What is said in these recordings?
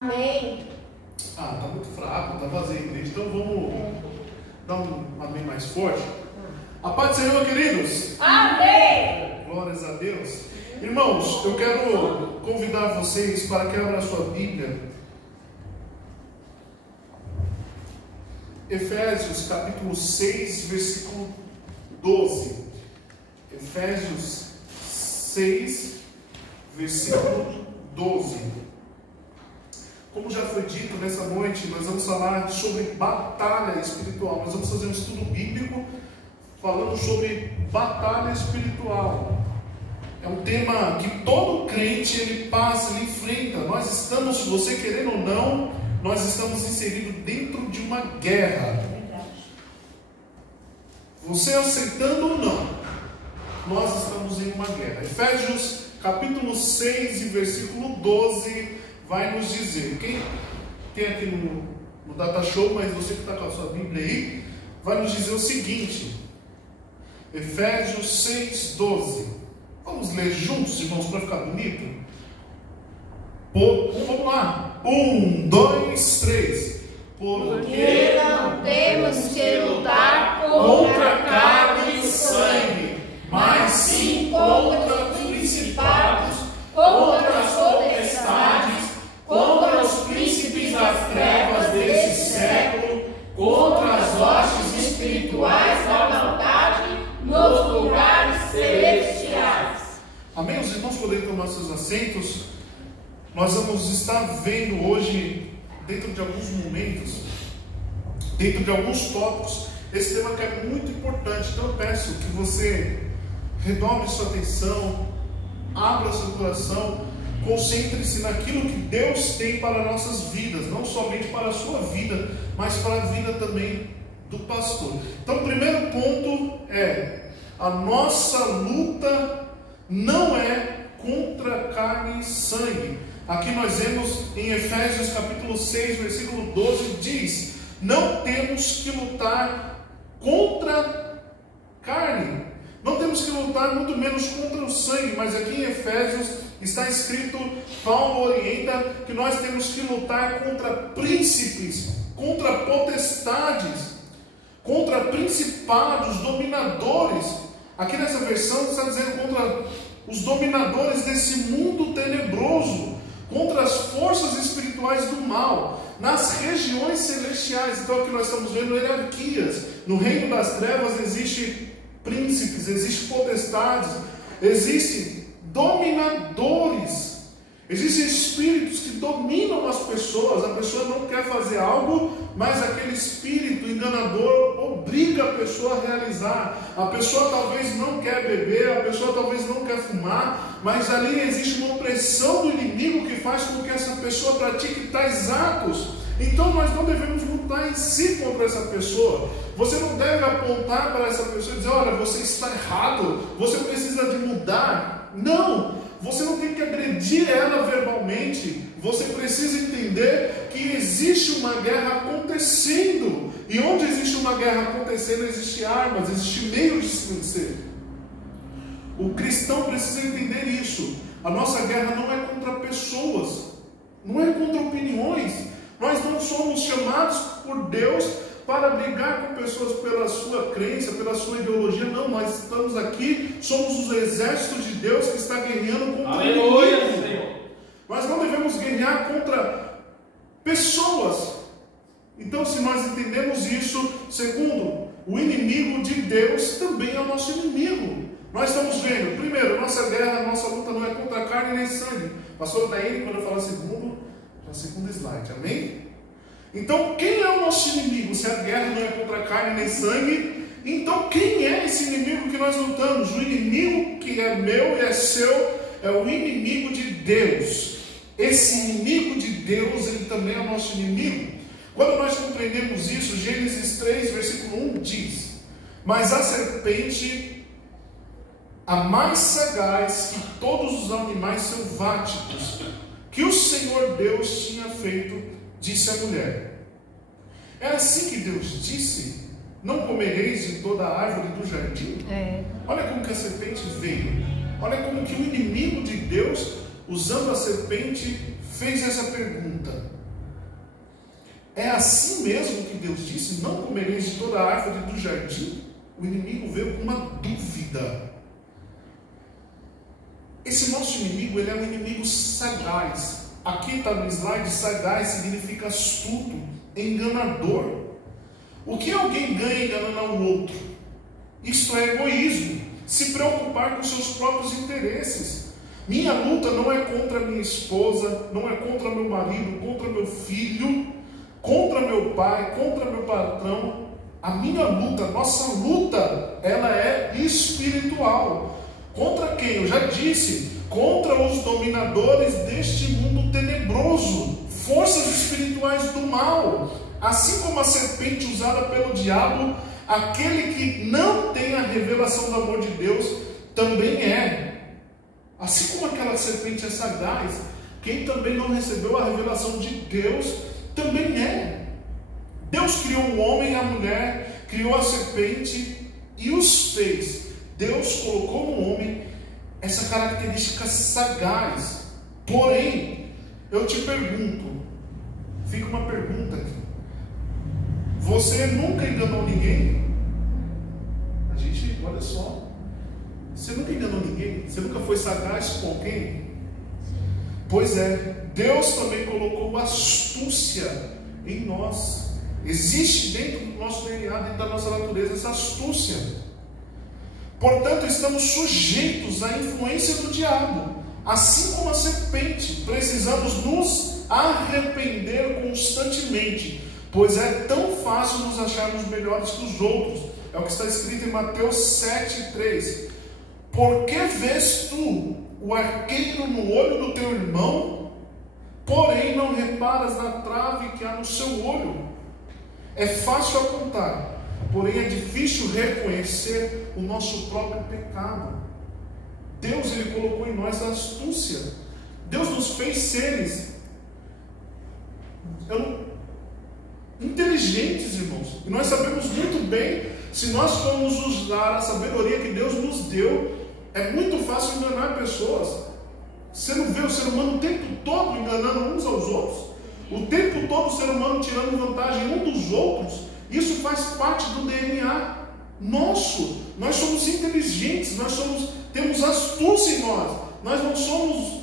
Amém. Ah, tá muito fraco, tá vazio a igreja. Então vamos dar um amém mais forte. A paz do Senhor, queridos. Amém. Glórias a Deus. Irmãos, eu quero convidar vocês para que abram a sua Bíblia. Efésios capítulo 6, versículo 12. Efésios 6, versículo 12. Como já foi dito, nessa noite nós vamos falar sobre batalha espiritual. Nós vamos fazer um estudo bíblico falando sobre batalha espiritual. É um tema que todo crente ele passa, ele enfrenta. Nós estamos, se você querendo ou não, nós estamos inseridos dentro de uma guerra. Você aceitando ou não, nós estamos em uma guerra. Efésios capítulo 6 e versículo 12 vai nos dizer. Quem tem aqui no Data Show, mas você que está com a sua Bíblia aí, vai nos dizer o seguinte. Efésios 6, 12. Vamos ler juntos, irmãos, para ficar bonito? Vamos lá. 1, 2, 3. Porque não temos que lutar contra carne e sangue, mas sim contra os principados, contra as potestades, contra os príncipes das trevas deste século, contra as hostes espirituais da maldade nos lugares celestiais. Amém? Os irmãos podem tomar seus assentos. Nós vamos estar vendo hoje, dentro de alguns momentos, dentro de alguns tópicos, esse tema que é muito importante. Então eu peço que você redobre sua atenção, abra seu coração, concentre-se naquilo que Deus tem para nossas vidas, não somente para a sua vida, mas para a vida também do pastor. Então o primeiro ponto é: a nossa luta não é contra carne e sangue. Aqui nós vemos em Efésios capítulo 6, versículo 12, diz: não temos que lutar contra carne, não temos que lutar muito menos contra o sangue, mas aqui em Efésios está escrito, Paulo orienta que nós temos que lutar contra príncipes, contra potestades, contra principados, dominadores. Aqui nessa versão está dizendo contra os dominadores desse mundo tenebroso, contra as forças espirituais do mal, nas regiões celestiais. Então aqui nós estamos vendo hierarquias. No reino das trevas existem príncipes, existem potestades, existem dominadores, existem espíritos que dominam as pessoas. A pessoa não quer fazer algo, mas aquele espírito enganador obriga a pessoa a realizar. A pessoa talvez não quer beber, a pessoa talvez não quer fumar, mas ali existe uma opressão do inimigo que faz com que essa pessoa pratique tais atos. Então nós não devemos lutar em si contra essa pessoa. Você não deve apontar para essa pessoa e dizer: olha, você está errado, você precisa de mudar. Não, você não tem que agredir ela verbalmente. Você precisa entender que existe uma guerra acontecendo. E onde existe uma guerra acontecendo, existe armas, existe meio de se vencer. O cristão precisa entender isso. A nossa guerra não é contra pessoas, não é contra opiniões. Nós não somos chamados por Deus para brigar com pessoas pela sua crença, pela sua ideologia. Não, nós estamos aqui, somos os exércitos de Deus que está guerreando contra o inimigo. Nós não devemos guerrear contra pessoas. Então, se nós entendemos isso, segundo, o inimigo de Deus também é o nosso inimigo. Nós estamos vendo, primeiro, nossa guerra, nossa luta não é contra carne nem sangue. Pastor Daí, quando eu falo segundo slide, amém? Então, quem é o nosso inimigo? Se a guerra não é contra carne nem sangue, então quem é esse inimigo que nós lutamos? O inimigo que é meu e é seu é o inimigo de Deus. Esse inimigo de Deus, ele também é o nosso inimigo. Quando nós compreendemos isso, Gênesis 3, versículo 1 diz: mas a serpente, a mais sagaz que todos os animais selváticos que o Senhor Deus tinha feito, disse à mulher. É assim que Deus disse: não comereis de toda a árvore do jardim? Olha como que a serpente veio. Olha como que o inimigo de Deus, usando a serpente, fez essa pergunta: é assim mesmo que Deus disse, não comereis de toda a árvore do jardim? O inimigo veio com uma dúvida. Esse nosso inimigo, ele é um inimigo sagaz. Aqui está no slide, sagaz significa astuto, enganador. O que alguém ganha enganando ao outro? Isto é egoísmo, se preocupar com seus próprios interesses. Minha luta não é contra minha esposa, não é contra meu marido, contra meu filho, contra meu pai, contra meu patrão. A minha luta, nossa luta, ela é espiritual. Contra quem? Eu já disse, contra os dominadores deste mundo tenebroso, forças espirituais do mal. Assim como a serpente usada pelo diabo, aquele que não tem a revelação do amor de Deus também é. Assim como aquela serpente é sagaz, quem também não recebeu a revelação de Deus também é. Deus criou o homem e a mulher, criou a serpente e os fez. Deus colocou no homem essa característica sagaz. Porém, eu te pergunto, fica uma pergunta aqui: você nunca enganou ninguém? A gente, olha só, você nunca enganou ninguém? Você nunca foi sagaz com alguém? Pois é, Deus também colocou astúcia em nós. Existe dentro do nosso DNA, dentro da nossa natureza, essa astúcia. Portanto, estamos sujeitos à influência do diabo. Assim como a serpente, precisamos nos arrepender constantemente, pois é tão fácil nos acharmos melhores que os outros. É o que está escrito em Mateus 7,3. Por que vês tu o arqueiro no olho do teu irmão, porém não reparas na trave que há no seu olho? É fácil apontar, porém é difícil reconhecer o nosso próprio pecado. Deus, ele colocou em nós a astúcia. Deus nos fez seres inteligentes, irmãos. E nós sabemos muito bem, se nós formos usar a sabedoria que Deus nos deu, é muito fácil enganar pessoas. Você não vê o ser humano o tempo todo enganando uns aos outros? O tempo todo o ser humano tirando vantagem um dos outros? Isso faz parte do DNA nosso. Nós somos inteligentes, temos astúcia em nós. Nós não somos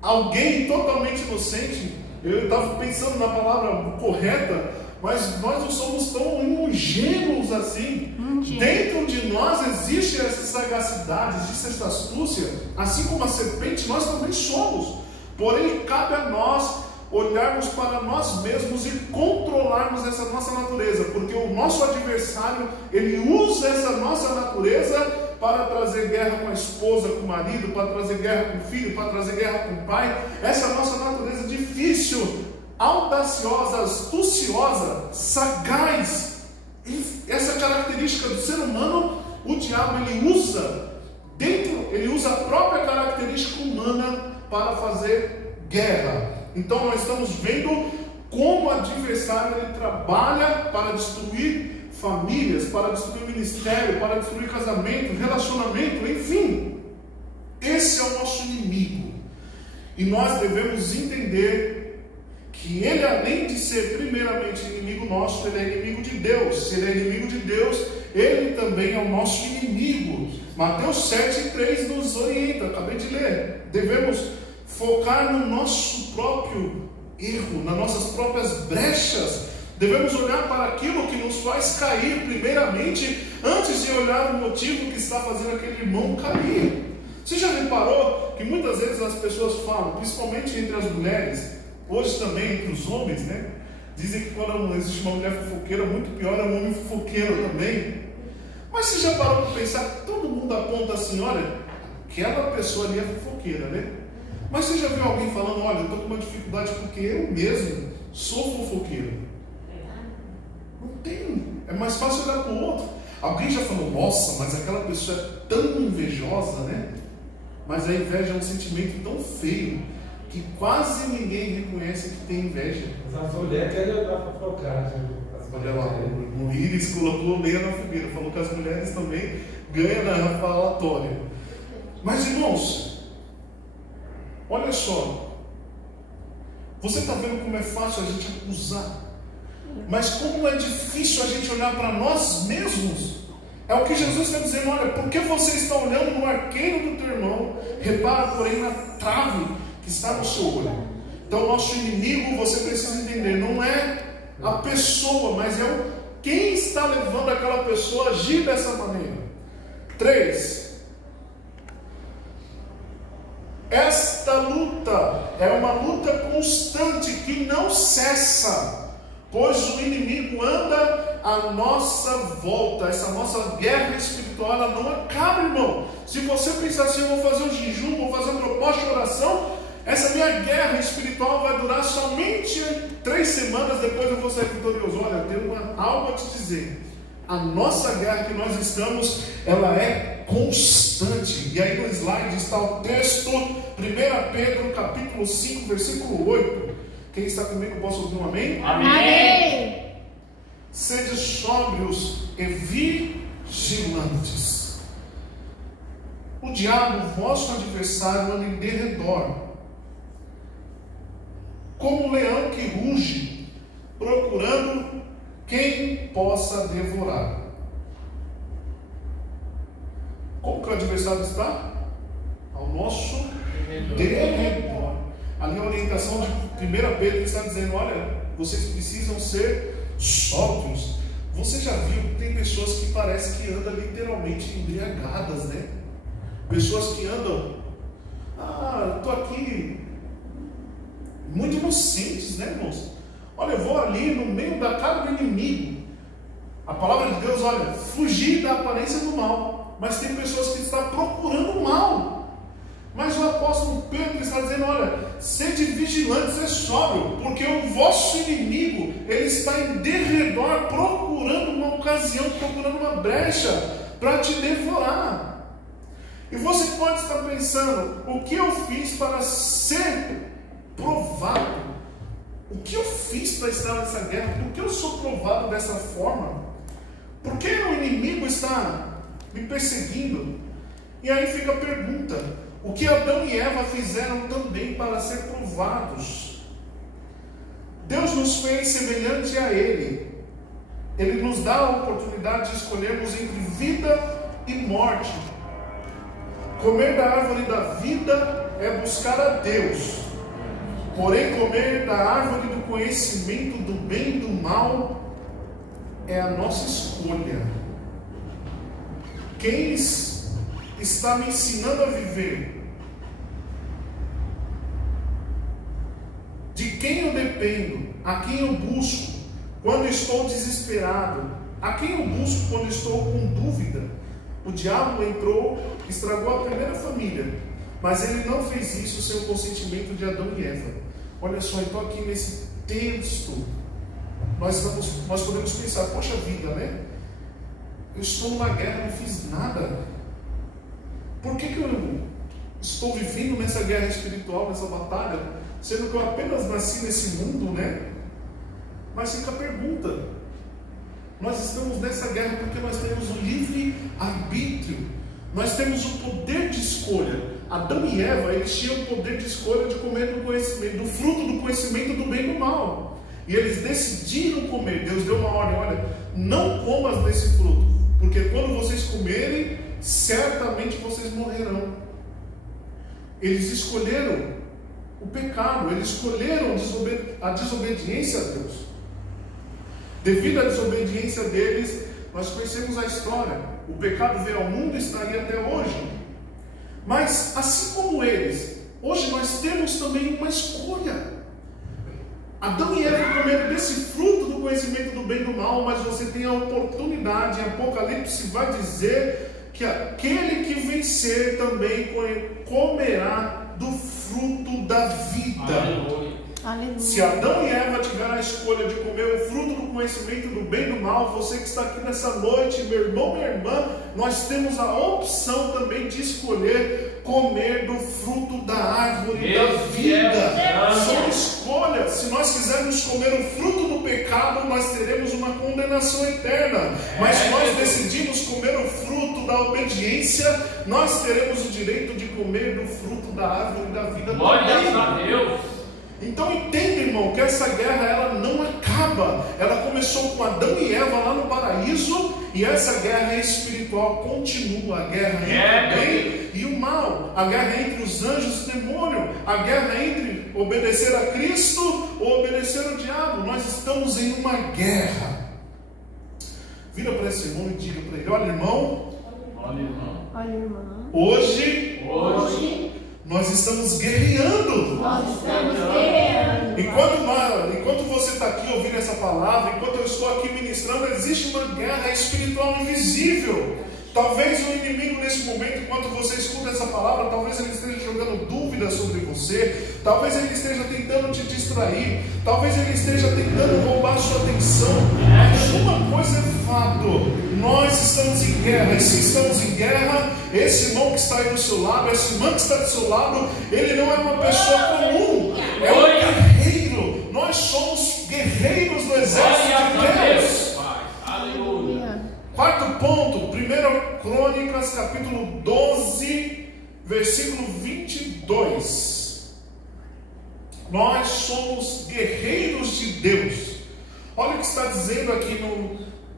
alguém totalmente inocente. Eu estava pensando na palavra correta, mas nós não somos tão ingênuos assim. Dentro de nós existe essa sagacidade, existe essa astúcia. Assim como a serpente, nós também somos. Porém, cabe a nós olharmos para nós mesmos e controlarmos essa nossa natureza, porque o nosso adversário, ele usa essa nossa natureza para trazer guerra com a esposa, com o marido, para trazer guerra com o filho, para trazer guerra com o pai. Essa nossa natureza difícil, audaciosa, astuciosa, sagaz, essa característica do ser humano, o diabo ele usa a própria característica humana para fazer guerra. Então nós estamos vendo como o adversário ele trabalha para destruir famílias, para destruir ministério, para destruir casamento, relacionamento, enfim. Esse é o nosso inimigo. E nós devemos entender que ele, além de ser primeiramente inimigo nosso, ele é inimigo de Deus. Se ele é inimigo de Deus, ele também é o nosso inimigo. Mateus 7,3 nos orienta, acabei de ler. Devemos focar no nosso próprio erro, nas nossas próprias brechas. Devemos olhar para aquilo que nos faz cair primeiramente, antes de olhar o motivo que está fazendo aquele irmão cair. Você já reparou que muitas vezes as pessoas falam, principalmente entre as mulheres, hoje também entre os homens, né? Dizem que quando existe uma mulher fofoqueira, muito pior é um homem fofoqueiro também. Mas você já parou para pensar que todo mundo aponta assim, olha, aquela pessoa ali é fofoqueira, né? Mas você já viu alguém falando, olha, eu estou com uma dificuldade porque eu mesmo sou fofoqueiro? Não tem. É mais fácil olhar para o outro. Alguém já falou, nossa, mas aquela pessoa é tão invejosa, né? Mas a inveja é um sentimento tão feio que quase ninguém reconhece que tem inveja. Mas a mulher quer jogar para focar. Olha lá, o Iris colocou meia na fogueira, falou que as mulheres também ganham na falatória. Mas irmãos, Olha só, você está vendo como é fácil a gente acusar, mas como é difícil a gente olhar para nós mesmos. É o que Jesus está dizendo: olha, por que você está olhando no arqueiro do teu irmão, repara porém na trave que está no seu olho. Então, nosso inimigo, você precisa entender, não é a pessoa, mas é quem está levando aquela pessoa a agir dessa maneira. 3. Esta luta é uma luta constante que não cessa, pois o inimigo anda à nossa volta. Essa nossa guerra espiritual, ela não acaba, irmão. Se você pensar assim: eu vou fazer um jejum, vou fazer um propósito de oração, essa minha guerra espiritual vai durar somente 3 semanas, depois eu vou sair vitorioso. Olha, eu tenho algo a te dizer. A nossa guerra que nós estamos, ela é constante. E aí no slide está o texto, 1 Pedro capítulo 5, versículo 8. Quem está comigo, posso ouvir um amém? Amém. Sede sóbrios e vigilantes. O diabo, vosso adversário, anda em derredor, como um leão que ruge, procurando quem possa devorar. Como que o adversário está? Ao nosso derredor. Ali a orientação de 1 Pedro está dizendo: olha, vocês precisam ser sóbrios. Você já viu que tem pessoas que parece que andam literalmente embriagadas, né? Pessoas que andam, eu estou aqui, muito inocentes, né, irmãos? Olha, eu vou ali no meio da cara do inimigo. A palavra de Deus, olha, fugir da aparência do mal. Mas tem pessoas que estão procurando o mal. Mas o apóstolo Pedro está dizendo: olha, sede vigilantes e sóbrio, porque o vosso inimigo, ele está em derredor, procurando uma ocasião, procurando uma brecha para te devorar. E você pode estar pensando: o que eu fiz para ser provado? O que eu fiz para estar nessa guerra? Por que eu sou provado dessa forma? Por que o inimigo está me perseguindo? E aí fica a pergunta: o que Adão e Eva fizeram também para ser provados? Deus nos fez semelhante a Ele. Ele nos dá a oportunidade de escolhermos entre vida e morte. Comer da árvore da vida é buscar a Deus. Porém, comer da árvore do conhecimento do bem e do mal é a nossa escolha. Quem está me ensinando a viver? De quem eu dependo? A quem eu busco quando estou desesperado? A quem eu busco quando estou com dúvida? O diabo entrou, estragou a primeira família, mas ele não fez isso sem o consentimento de Adão e Eva. Olha só, então aqui nesse texto, nós podemos pensar: poxa vida, né? Eu estou numa guerra, não fiz nada. Por que eu estou vivendo nessa guerra espiritual, nessa batalha, sendo que eu apenas nasci nesse mundo, né? Mas fica a pergunta: nós estamos nessa guerra porque nós temos o livre arbítrio, nós temos o poder de escolha. Adão e Eva, eles tinham o poder de escolha de comer do conhecimento, do fruto do conhecimento do bem e do mal. E eles decidiram comer. Deus deu uma ordem: olha, não comas desse fruto, porque quando vocês comerem, certamente vocês morrerão. Eles escolheram o pecado, eles escolheram a desobediência a Deus. Devido à desobediência deles, nós conhecemos a história. O pecado veio ao mundo e está aí até hoje. Mas, assim como eles, hoje nós temos também uma escolha. Adão e Eva comeram desse fruto do conhecimento do bem e do mal, mas você tem a oportunidade. Em Apocalipse vai dizer que aquele que vencer também comerá do fruto da vida. Aleluia. Se Adão e Eva tiveram a escolha de comer o fruto do conhecimento do bem e do mal, você que está aqui nessa noite, meu irmão, minha irmã, nós temos a opção também de escolher comer do fruto da árvore da vida. São escolhas. Se nós quisermos comer o fruto do pecado, nós teremos uma condenação. condenação eterna. Mas se nós decidimos comer o fruto da obediência, nós teremos o direito de comer do fruto da árvore da vida também. Glória a Deus. Então entenda, irmão, que essa guerra ela não acaba. Ela começou com Adão e Eva lá no paraíso, e essa guerra espiritual continua. A guerra entre o bem e o mal, a guerra entre os anjos e o demônio, a guerra entre obedecer a Cristo ou obedecer ao diabo. Nós estamos em uma guerra. Vira para esse irmão e diga para ele: olha, irmão, hoje nós estamos guerreando. Enquanto você está aqui ouvindo essa palavra, enquanto eu estou aqui ministrando, existe uma guerra espiritual invisível. Talvez o inimigo nesse momento, enquanto você escuta essa palavra, talvez ele esteja jogando dúvidas sobre você, talvez ele esteja tentando te distrair, talvez ele esteja tentando roubar sua atenção. Mas uma coisa é fato: nós estamos em guerra. E se estamos em guerra, esse irmão que está aí do seu lado, essa irmã que está do seu lado, ele não é uma pessoa comum, é um guerreiro. Nós somos guerreiros do exército de Deus. Aleluia. Quarto ponto, 1 Crônicas, capítulo 12, versículo 22. Nós somos guerreiros de Deus. Olha o que está dizendo aqui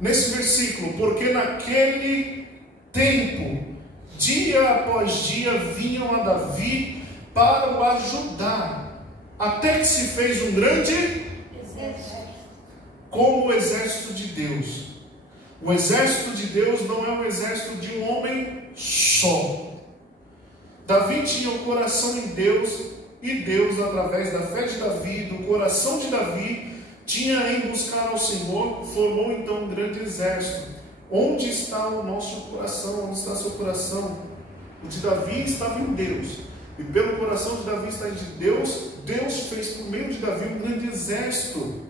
nesse versículo: porque naquele tempo, dia após dia, vinham a Davi para o ajudar, até que se fez um grande exército, como o exército de Deus. O exército de Deus não é um exército de um homem só. Davi tinha o coração em Deus, e Deus, através da fé de Davi, do coração de Davi, tinha em buscar ao Senhor, formou então um grande exército. Onde está o nosso coração? Onde está seu coração? O de Davi estava em Deus, e pelo coração de Davi está em Deus. Deus fez por meio de Davi um grande exército.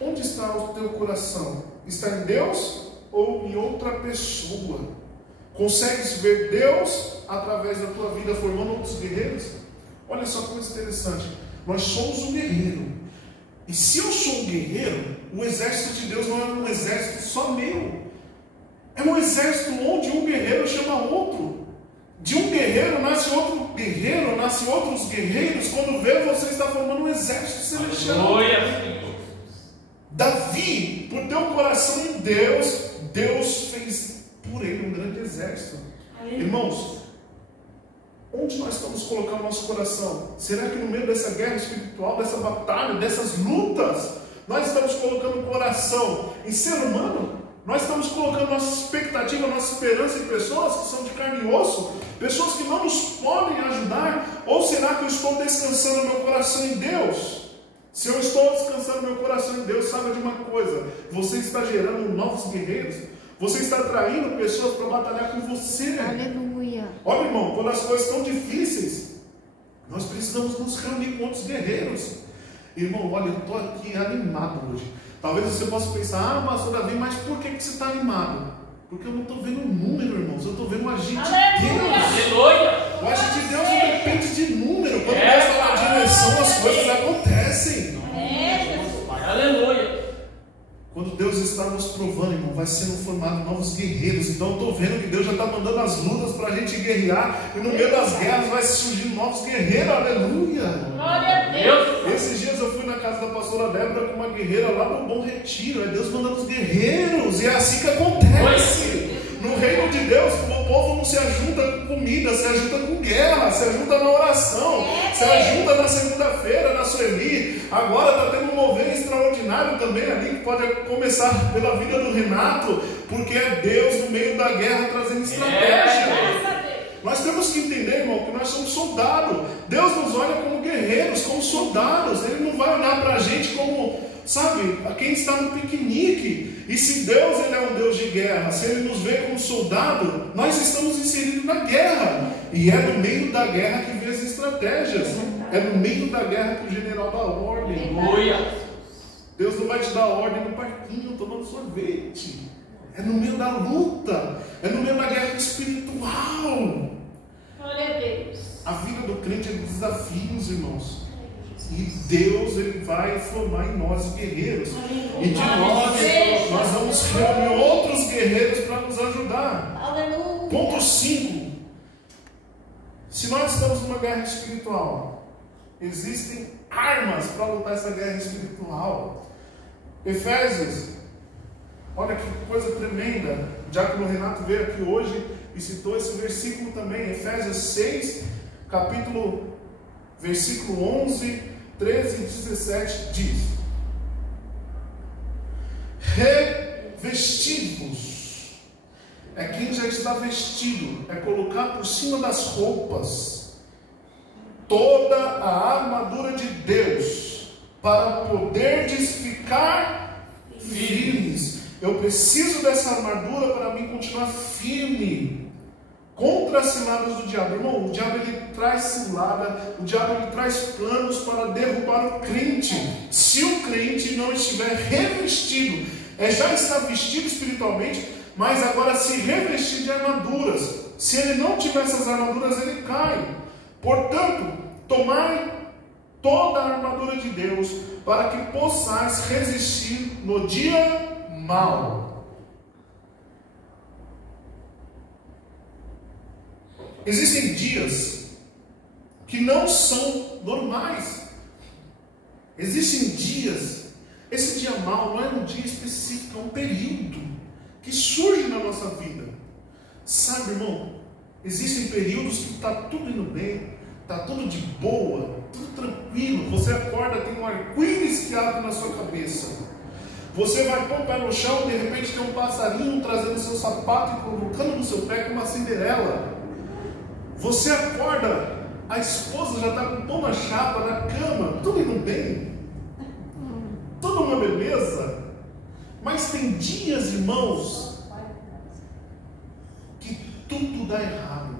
Onde está o teu coração? Está em Deus ou em outra pessoa? Consegues ver Deus através da tua vida formando outros guerreiros? Olha só que coisa interessante. Nós somos um guerreiro. E se eu sou um guerreiro, o exército de Deus não é um exército só meu. É um exército onde um guerreiro chama outro. De um guerreiro nasce outro guerreiro, nasce outros guerreiros. Quando vê, você está formando um exército celestial. Davi, por ter um coração em Deus, Deus fez por ele um grande exército. Irmãos, onde nós estamos colocando nosso coração? Será que no meio dessa guerra espiritual, dessa batalha, dessas lutas, nós estamos colocando o coração em ser humano? Nós estamos colocando nossa expectativa, nossa esperança em pessoas que são de carne e osso, pessoas que não nos podem ajudar? Ou será que eu estou descansando meu coração em Deus? Se eu estou descansando meu coração em Deus, saiba de uma coisa: você está gerando novos guerreiros, você está atraindo pessoas para batalhar com você. Aleluia. Olha, irmão, quando as coisas estão difíceis, nós precisamos nos reunir com outros guerreiros. Irmão, olha, eu estou aqui animado hoje. Talvez você possa pensar: pastor Davi, mas por que você está animado? Porque eu não estou vendo número, irmãos, eu estou vendo o agir de Deus. Aleluia. O agir de Deus não depende de número. Quando Deus está na direção, as coisas acontecem. Aleluia. Quando Deus está nos provando, irmão, vai sendo formado novos guerreiros. Então eu estou vendo que Deus já está mandando as lutas para a gente guerrear, e no meio das guerras vai surgir novos guerreiros. Aleluia. Glória a Deus. Esses dias eu fui na casa da pastora Débora com uma guerreira lá no Bom Retiro. É Deus mandando os guerreiros, e é assim que acontece. No reino de Deus, o povo não se ajunta com comida, se ajunta com guerra, se ajunta na oração, se ajunta na segunda-feira, na Sueli. Agora está tendo um mover extraordinário também ali, que pode começar pela vida do Renato, porque é Deus no meio da guerra trazendo estratégia. Nós temos que entender, irmão, que nós somos soldados. Deus nos olha como guerreiros, como soldados. Ele não vai olhar para a gente como, sabe, a quem está no piquenique. E se Deus, ele é um Deus de guerra, se Ele nos vê como soldado, nós estamos inseridos na guerra. E é no meio da guerra que vem as estratégias. É no meio da guerra que o general dá ordem. Deus não vai te dar ordem no parquinho tomando sorvete. É no meio da luta. É no meio da guerra espiritual. Glória a Deus. A vida do crente é de desafios, irmãos. E Deus, Ele vai formar em nós guerreiros. E de nós vamos reunir outros guerreiros para nos ajudar. Aleluia. Ponto 5. Se nós estamos numa guerra espiritual, existem armas para lutar essa guerra espiritual. Efésios, olha que coisa tremenda. O diácono Renato veio aqui hoje e citou esse versículo também. Efésios 6, versículo 11, 13 e 17 diz: revestivos. É quem já está vestido, é colocar por cima das roupas toda a armadura de Deus, para poderdes ficar firmes. Eu preciso dessa armadura para mim continuar firme contra as ciladas do diabo. Irmão, o diabo ele traz cilada, o diabo ele traz planos para derrubar o crente. Se o crente não estiver revestido, já está vestido espiritualmente, mas agora se revestir de armaduras. Se ele não tiver essas armaduras, ele cai. Portanto, tomai toda a armadura de Deus, para que possais resistir no dia mau. Existem dias que não são normais. Existem dias, esse dia mau não é um dia específico, é um período que surge na nossa vida. Sabe, irmão, existem períodos que está tudo indo bem, está tudo de boa, tudo tranquilo. Você acorda, tem um arco-íris que abre na sua cabeça. Você vai pôr o pé no chão, de repente tem um passarinho trazendo seu sapato e colocando no seu pé como uma Cinderela. Você acorda, a esposa já está com pão na chapa, na cama, tudo indo bem, tudo uma beleza. Mas tem dias, irmãos, que tudo dá errado.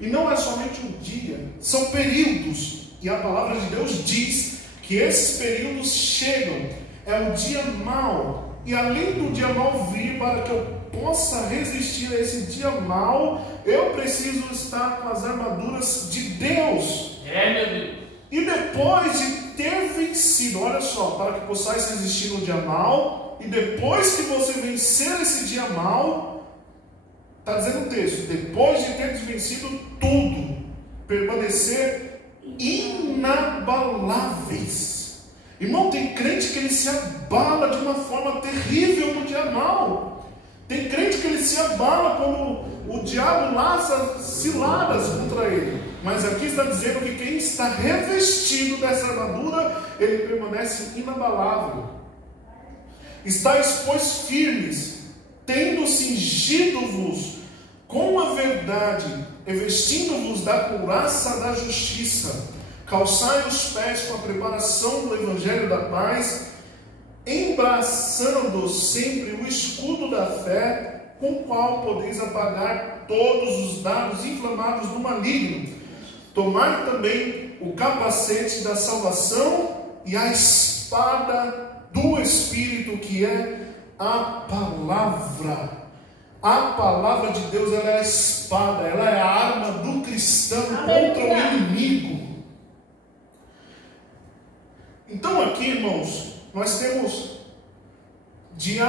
E não é somente um dia, são períodos. E a palavra de Deus diz que esses períodos chegam. É um dia mau. E além do dia mau vir, para que eu possa resistir a esse dia mau, eu preciso estar com as armaduras de Deus. Meu Deus. E depois de ter vencido, olha só, para que possais resistir no dia mau, e depois que você vencer esse dia mau, está dizendo o texto, depois de ter vencido tudo, permanecer inabaláveis. Irmão, tem crente que ele se abala de uma forma terrível no dia mau. Tem crente que ele se abala quando o diabo lança ciladas contra ele. Mas aqui está dizendo que quem está revestido dessa armadura, ele permanece inabalável. Estais, pois, firmes, tendo cingido-vos com a verdade, e vestindo-vos da couraça da justiça, calçai os pés com a preparação do evangelho da paz, embraçando sempre o escudo da fé, com o qual podeis apagar todos os dardos inflamados do maligno. Tomai também o capacete da salvação e a espada do Espírito, que é a palavra. A palavra de Deus, ela é a espada, ela é a arma do cristão contra o inimigo. Então aqui, irmãos, nós temos de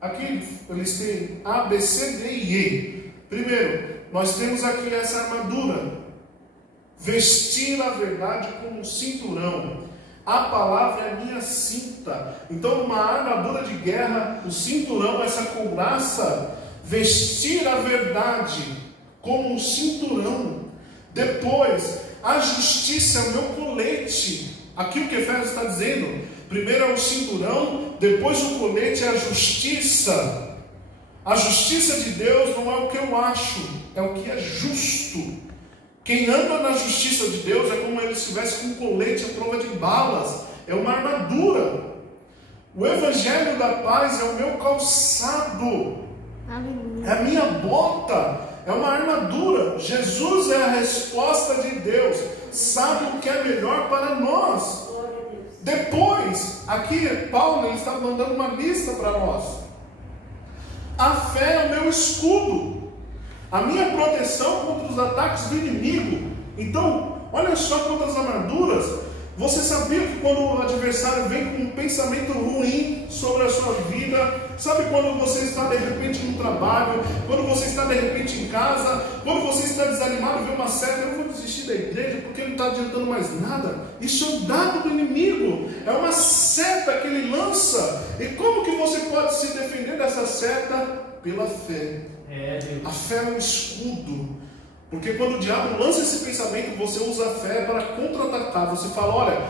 aqui eles têm A, B, C, D e E. Primeiro, nós temos aqui essa armadura, vestir a verdade como um cinturão. A palavra é a minha cinta. Então, uma armadura de guerra, o cinturão, essa couraça, vestir a verdade como um cinturão. Depois, a justiça é o meu colete. Aqui o que Efésios está dizendo, primeiro é o cinturão, depois o colete é a justiça. A justiça de Deus não é o que eu acho, é o que é justo. Quem anda na justiça de Deus é como ele estivesse com um colete à prova de balas, é uma armadura. O evangelho da paz é o meu calçado, é a minha bota, é uma armadura. Jesus é a resposta de Deus, sabe o que é melhor para nós. Depois, aqui Paulo ele está mandando uma lista para nós. A fé é o meu escudo, a minha proteção contra os ataques do inimigo. Então, Olha só quantas armaduras. Você sabia que quando o adversário vem com um pensamento ruim sobre a sua vida, sabe quando você está de repente no trabalho, quando você está de repente em casa, quando você está desanimado, vê uma seta, eu vou desistir da igreja porque não está adiantando mais nada. Isso é um dado do inimigo, é uma seta que ele lança. E como que você pode se defender dessa seta? Pela fé. A fé é um escudo. Porque quando o diabo lança esse pensamento, você usa a fé para contra-atacar. Você fala, olha,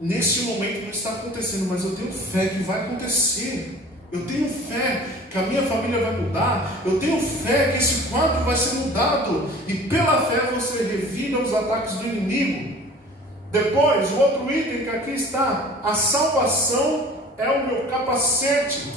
nesse momento não está acontecendo, mas eu tenho fé que vai acontecer. Eu tenho fé que a minha família vai mudar. Eu tenho fé que esse quadro vai ser mudado. E pela fé você revida os ataques do inimigo. Depois, o outro item que aqui está, a salvação é o meu capacete.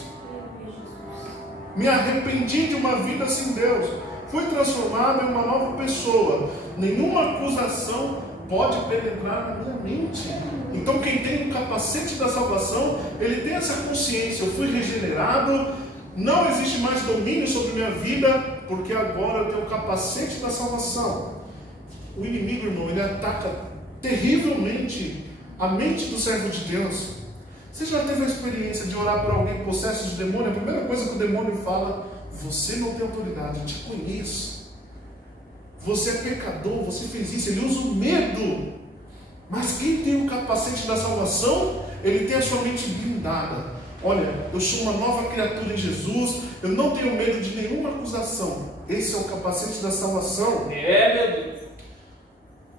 Me arrependi de uma vida sem Deus. Fui transformado em uma nova pessoa. Nenhuma acusação pode penetrar na minha mente. Então quem tem o capacete da salvação, ele tem essa consciência. Eu fui regenerado, não existe mais domínio sobre minha vida, porque agora eu tenho o capacete da salvação. O inimigo, irmão, ele ataca terrivelmente a mente do servo de Deus. Você já teve a experiência de orar por alguém possesso de demônio? A primeira coisa que o demônio fala: você não tem autoridade, eu te conheço. Você é pecador, você fez isso. Ele usa o medo. Mas quem tem o capacete da salvação, ele tem a sua mente blindada. Olha, eu sou uma nova criatura em Jesus, eu não tenho medo de nenhuma acusação. Esse é o capacete da salvação. Meu Deus.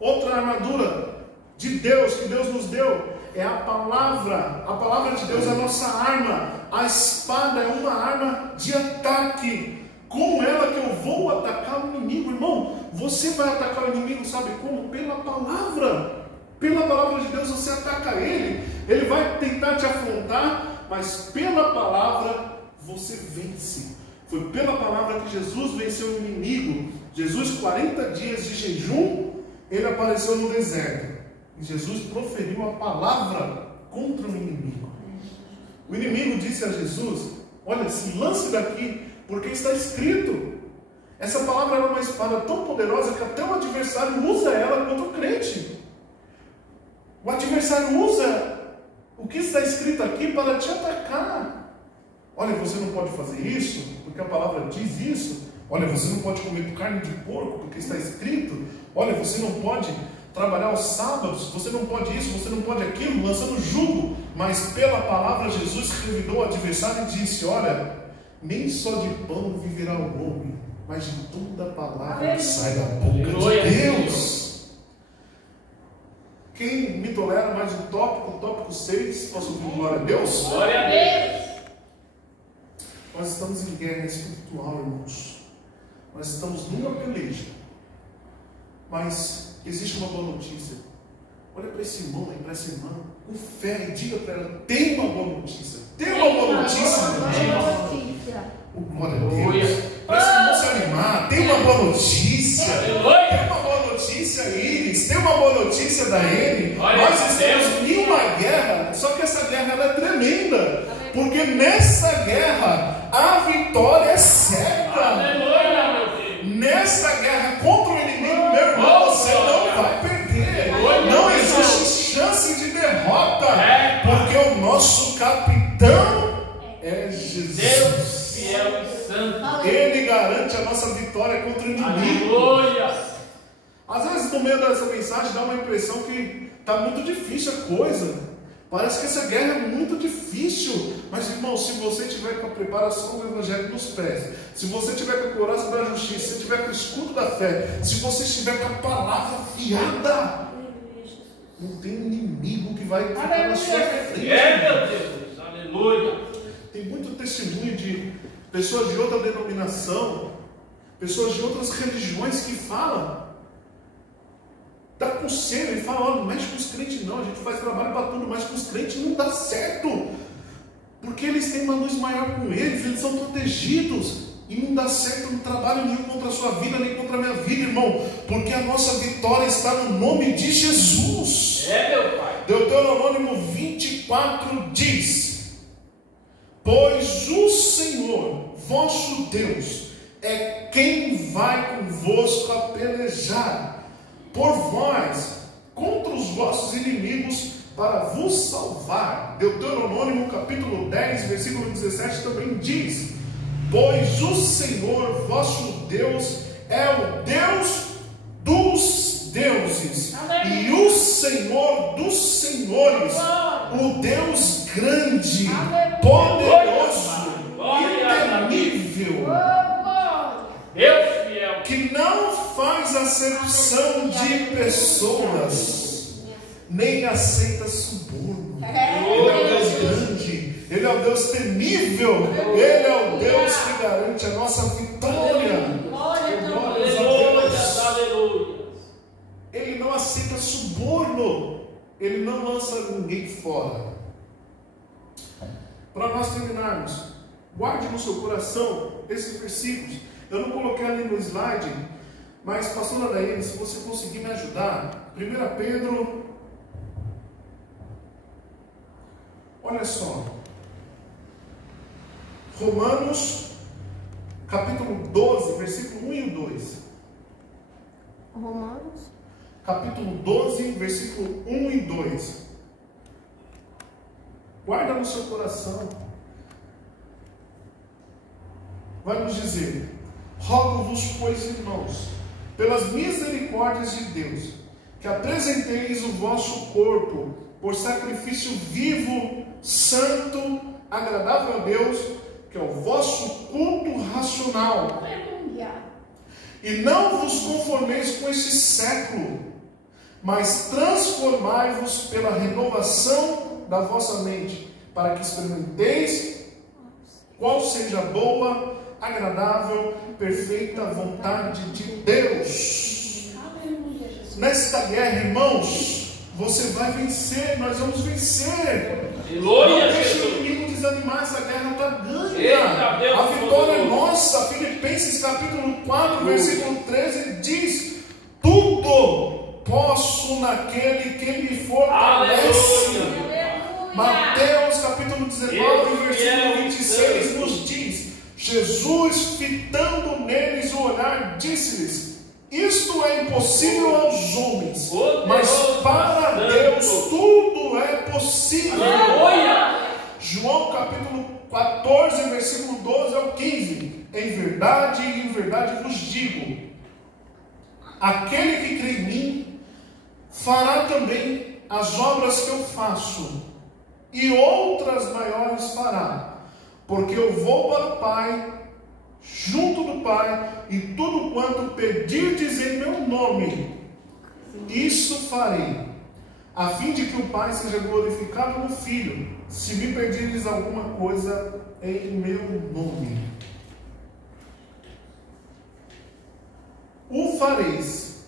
Outra armadura de Deus, que Deus nos deu, é a palavra. A palavra de Deus é a nossa arma. A espada é uma arma de ataque. Com ela que eu vou atacar o inimigo. Irmão, você vai atacar o inimigo, sabe como? Pela palavra. Pela palavra de Deus você ataca ele. Ele vai tentar te afrontar, mas pela palavra você vence. Foi pela palavra que Jesus venceu o inimigo. Jesus, 40 dias de jejum, ele apareceu no deserto. E Jesus proferiu a palavra contra o inimigo. O inimigo disse a Jesus: olha, se lance daqui, porque está escrito. Essa palavra era uma espada tão poderosa que até o adversário usa ela contra o crente. O adversário usa o que está escrito aqui para te atacar. Olha, você não pode fazer isso, porque a palavra diz isso. Olha, você não pode comer carne de porco, porque está escrito. Olha, você não pode trabalhar aos sábados, você não pode isso, você não pode aquilo, lançando jugo. Mas pela palavra Jesus revidou o adversário e disse: olha, nem só de pão viverá o homem, mas de toda a palavra que sai da boca de Deus. Quem me tolera mais um tópico, o tópico 6, posso ouvir glória a Deus? Glória a Deus. Nós estamos em guerra espiritual, irmãos. Nós estamos numa peleja. Mas existe uma boa notícia. Olha para esse irmão e para essa irmã com fé e diga para ela: tem uma boa notícia. Tem uma boa notícia. Glória a Deus. Para esse irmão se animar. Tem uma boa notícia. Tem uma boa notícia, Iris. Tem uma boa notícia da Ene. Nós estamos em uma guerra. Só que essa guerra ela é tremenda. Porque nessa guerra a vitória é certa. Aleluia, meu filho. Nessa guerra contra o inimigo, meu irmão, você não vai perder. Não existe chance de derrota. Porque o nosso capitão é Jesus. Deus fiel e santo. Ele garante a nossa vitória contra o inimigo. Aleluia. Às vezes no meio dessa mensagem dá uma impressão que está muito difícil a coisa. Parece que essa guerra é muito difícil. Mas, irmão, se você tiver com a preparação do Evangelho nos pés, se você tiver com a couraça da justiça, se você tiver com o escudo da fé, se você estiver com a palavra afiada, não tem inimigo que vai ficar na sua frente. Meu Deus. Aleluia. Tem muito testemunho de pessoas de outra denominação, pessoas de outras religiões que falam, dá conselho e fala: olha, não mexe com os crentes não, a gente faz trabalho para tudo, mas com os crentes não dá certo, porque eles têm uma luz maior com eles são protegidos, e não dá certo um trabalho nenhum contra a sua vida, nem contra a minha vida, irmão, porque a nossa vitória está no nome de Jesus. Meu Pai. Deuteronômio 24 diz: pois o Senhor, vosso Deus, é quem vai convosco a pelejar. por vós contra os vossos inimigos para vos salvar. Deuteronômio capítulo 10, versículo 17 também diz: pois o Senhor vosso Deus é o Deus dos deuses, Amém. e o Senhor dos senhores, o Deus grande, Amém. poderoso Glória a e temível, Deus fiel. que não faz acepção de pessoas, nem aceita suborno. Ele é o Deus grande, Ele é o Deus temível, Ele é o Deus que garante a nossa vitória. Glórias a Aleluia, Deus. aleluia. Ele não aceita suborno, Ele não lança ninguém fora. Para nós terminarmos, guarde no seu coração esses versículos. Eu não coloquei ali no slide, mas pastora Daí, se você conseguir me ajudar, 1 Pedro, olha só, Romanos, capítulo 12, versículo 1 e 2. Romanos. Capítulo 12, versículo 1 e 2. Guarda no seu coração. Vai nos dizer: rogo-vos, pois, irmãos, pelas misericórdias de Deus, que apresenteis o vosso corpo por sacrifício vivo, santo, agradável a Deus, que é o vosso culto racional. E não vos conformeis com este século, mas transformai-vos pela renovação da vossa mente, para que experimenteis qual seja a boa, agradável, perfeita vontade de Deus. Nesta guerra, irmãos, você vai vencer, nós vamos vencer. Glória Não a deixe o Jesus. inimigo desanimar, essa guerra está ganha. Eita, Deus A vitória é poderoso. nossa. Filipenses capítulo 4, versículo 13 diz: tudo posso naquele que me fortalece. Aleluia. Mateus capítulo 19, versículo 26 nos diz: Jesus, fitando neles o olhar, disse-lhes: isto é impossível aos homens, mas para Deus tudo é possível. Aleluia. João capítulo 14, versículo 12 ao 15: em verdade vos digo, aquele que crê em mim fará também as obras que eu faço, e outras maiores fará, porque eu vou para o Pai, junto do Pai, e tudo quanto pedirdes em meu nome, isso farei, a fim de que o Pai seja glorificado no Filho, se me pedirdes alguma coisa em meu nome. O fareis,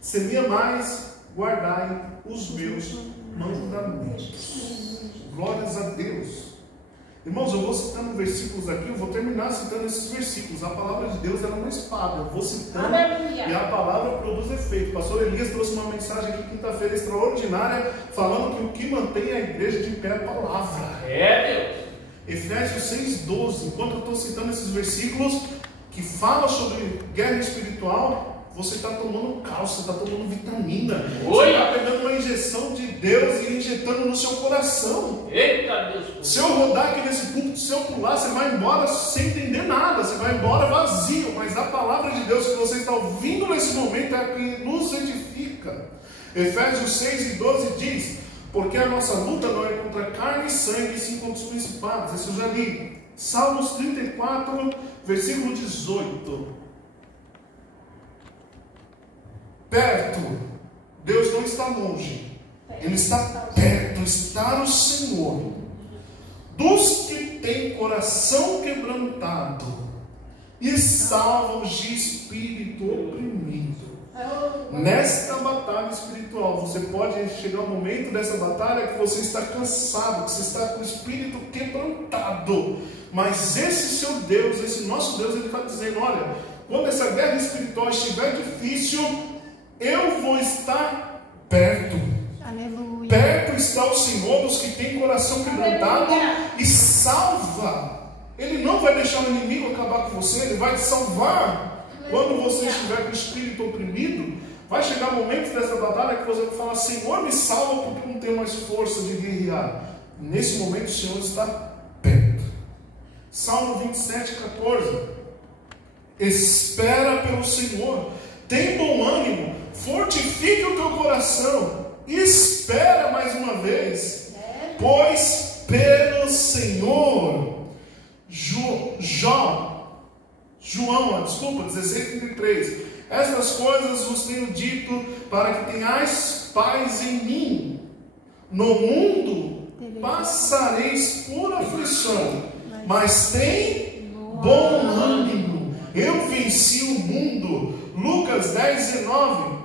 se me amais, guardai os meus mandamentos. Glórias a Deus. Irmãos, eu vou citando versículos aqui, eu vou terminar citando esses versículos. A palavra de Deus ela é uma espada, eu vou citando e a palavra produz efeito. O pastor Elias trouxe uma mensagem aqui quinta-feira extraordinária, falando que o que mantém a igreja de pé é a palavra. É, Deus. Efésios 6,12. Enquanto eu estou citando esses versículos que falam sobre guerra espiritual, você está tomando cálcio, está tomando vitamina. Você está pegando uma injeção de Deus e injetando no seu coração. Eita, Deus. Se eu rodar aqui nesse púlpito, se eu pular, você vai embora sem entender nada, você vai embora vazio, mas a palavra de Deus que você está ouvindo nesse momento é a que nos edifica. Efésios 6:12 diz: porque a nossa luta não é contra carne e sangue, sim contra os principados. Isso eu já li. Salmos 34, versículo 18. Perto, Deus não está longe, Ele está perto, está no Senhor, dos que têm coração quebrantado e salvos de espírito oprimido. Nesta batalha espiritual, você pode chegar um momento dessa batalha que você está cansado, que você está com o espírito quebrantado, mas esse seu Deus, esse nosso Deus, Ele está dizendo: olha, quando essa guerra espiritual estiver difícil, eu vou estar perto. Aleluia. Perto está o Senhor dos que têm coração quebrantado e salva. Ele não vai deixar o inimigo acabar com você, Ele vai te salvar. Quando você estiver com o espírito oprimido, Vai chegar momentos dessa batalha que você vai falar: Senhor, me salva, porque eu não tenho mais força de guerrear. Nesse momento o Senhor está perto. Salmo 27:14. Espera pelo Senhor, tem bom ânimo, fortifique o teu coração, espera mais uma vez, pois pelo Senhor. João 16:33. Estas coisas vos tenho dito para que tenhais paz em mim. No mundo passareis por aflição, mas tem bom ânimo. Eu venci o mundo. Lucas 10:19.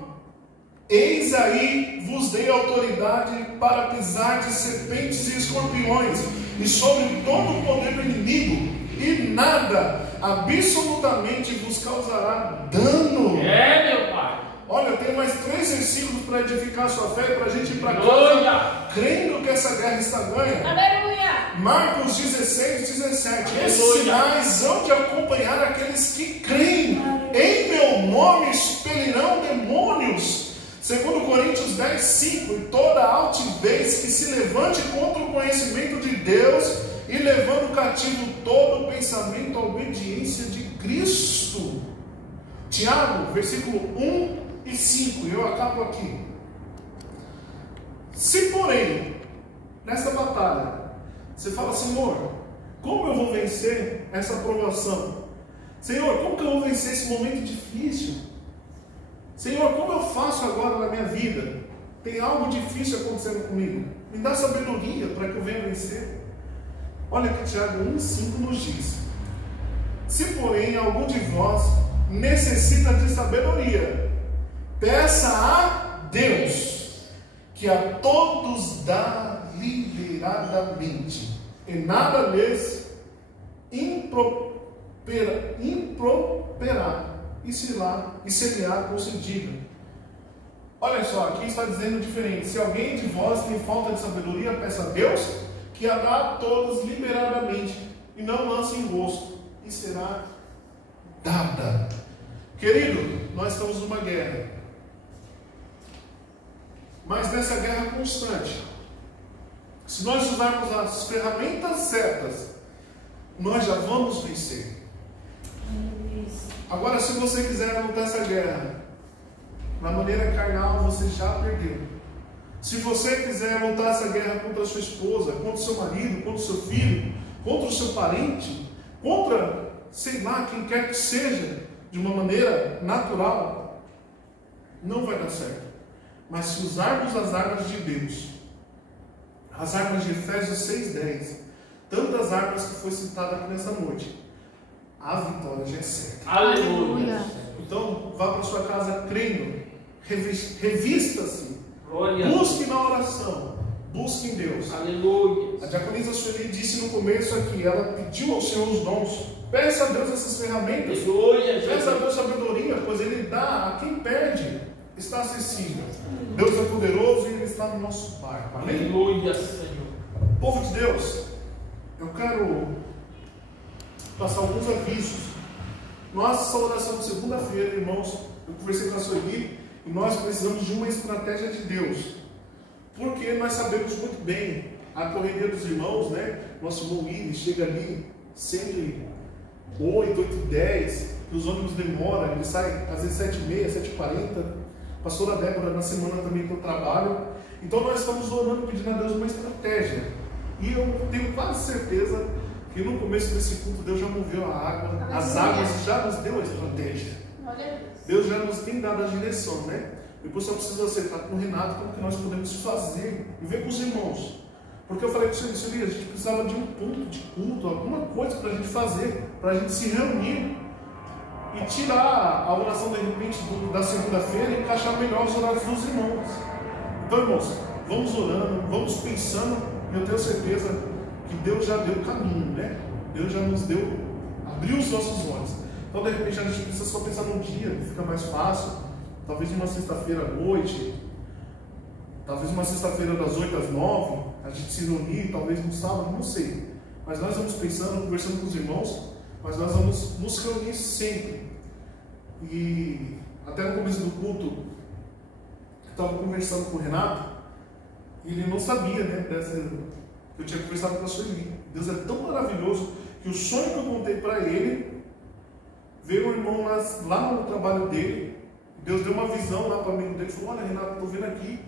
Eis aí vos dei autoridade para pisar de serpentes e escorpiões, e sobre todo o poder do inimigo, e nada, absolutamente, vos causará dano. Meu Pai. Olha, eu tenho mais 3 versículos para edificar a sua fé, para a gente ir para casa, crendo que essa guerra está ganha. Aleluia. Marcos 16:17. Esses Aleluia. sinais hão de acompanhar aqueles que creem. Em meu nome expelirão demônios. 2 Coríntios 10:5. E toda altivez que se levante contra o conhecimento de Deus, e levando cativo todo o pensamento à obediência de Cristo. Tiago, versículo 1 e 5. Eu acabo aqui. Se porém, nessa batalha, você fala: Senhor, como eu vou vencer essa provação? Senhor, como que eu vou vencer esse momento difícil? Senhor, como eu faço agora na minha vida? Tem algo difícil acontecendo comigo. Me dá sabedoria para que eu venha vencer. Olha que Tiago 1,5 nos diz: se porém algum de vós necessita de sabedoria, peça a Deus, que a todos dá liberadamente, e nada lhes improperá, e se lhe há concedido. Olha só, aqui está dizendo diferente: se alguém de vós tem falta de sabedoria, peça a Deus, que a dá a todos liberadamente, e não lance em rosto, e será dada. Querido, nós estamos numa guerra, mas nessa guerra constante, se nós usarmos as ferramentas certas, nós já vamos vencer. Agora, se você quiser lutar essa guerra na maneira carnal, você já perdeu. Se você quiser lutar essa guerra contra a sua esposa, contra o seu marido, contra o seu filho, contra o seu parente, contra, sei lá, quem quer que seja, de uma maneira natural, não vai dar certo. Mas se usarmos as armas de Deus, as armas de Efésios 6:10, tantas armas que foi citada aqui nessa noite, a vitória já é certa. Aleluia. Então, vá para sua casa crendo, revista-se, Glória. busque na oração, busque em Deus. Aleluia. A diaconisa Sueli disse no começo aqui, ela pediu ao Senhor os dons. Peça a Deus essas ferramentas. Aleluia. Peça a Deus sabedoria, pois Ele dá a quem pede. Está acessível. Deus é poderoso e Ele está no nosso barco. Amém? Aleluia, Senhor. Povo de Deus, eu quero passar alguns avisos. Nossa oração de segunda-feira, irmãos, eu conversei com a Sueli, e nós precisamos de uma estratégia de Deus. Porque nós sabemos muito bem a correria dos irmãos, né? Nosso irmão Willi chega ali sempre 8, 8:10, que os ônibus demoram, ele sai às vezes 7:30, 7:40. Pastora Débora, na semana também que eu trabalho. Então nós estamos orando, pedindo a Deus uma estratégia. E eu tenho quase certeza que no começo desse culto Deus já moveu a água, as águas já nos deu a estratégia. Deus já nos tem dado a direção, né? Depois só precisa acertar com o Renato como que nós podemos fazer e ver com os irmãos. Porque eu falei com o Senhor, a gente precisava de um ponto de culto, alguma coisa para a gente fazer, para a gente se reunir e tirar a oração de repente da segunda-feira e encaixar melhor os horários dos irmãos. Então, irmãos, vamos orando, vamos pensando, e eu tenho certeza que Deus já deu o caminho, né? Deus já nos deu, abriu os nossos olhos. Então, de repente, a gente precisa só pensar num dia que fica mais fácil, talvez uma sexta-feira à noite, talvez uma sexta-feira das 8 às 9, a gente se reunir, talvez no sábado, não sei. Mas nós vamos pensando, conversando com os irmãos, mas nós vamos nos reunir sempre. E até no começo do culto, estava conversando com o Renato, e ele não sabia, né, que eu tinha conversado com a Sueli. Deus é tão maravilhoso que o sonho que eu contei para ele, veio um irmão lá no trabalho dele, Deus deu uma visão lá para o amigo dele, falou: olha, Renato, estou vendo aqui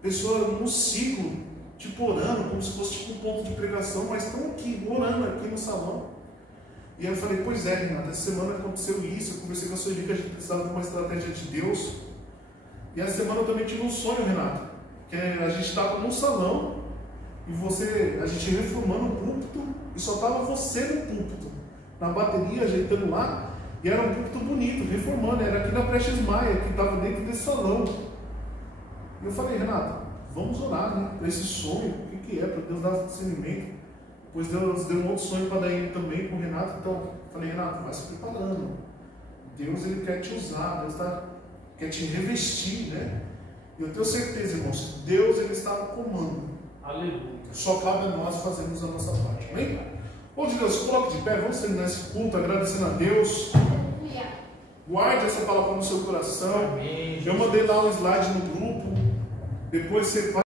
pessoas no ciclo, tipo orando, como se fosse tipo um ponto de pregação, mas estão aqui, orando aqui no salão. E aí eu falei: pois é, Renato, essa semana aconteceu isso, eu conversei com a Sueli que a gente precisava de uma estratégia de Deus. E essa semana eu também tive um sonho, Renato, que a gente estava num salão, e a gente reformando o púlpito, e só estava você no púlpito, na bateria, ajeitando lá, e era um púlpito bonito, reformando, era aqui na Prestes Maia, que estava dentro desse salão. E eu falei: Renato, vamos orar, né, para esse sonho, o que é, para Deus dar discernimento. Pois Deus deu um outro sonho para ele também, com o Renato. Então, eu falei: Renato, vai se preparando, Deus ele quer te usar, Deus quer te revestir, né? E eu tenho certeza, irmãos, Deus ele está no comando. Aleluia. Só cabe a nós fazermos a nossa parte, amém? Bom de Deus, coloque de pé, vamos terminar esse culto agradecendo a Deus. Guarde essa palavra no seu coração. Amém. Eu mandei lá um slide no grupo, depois você vai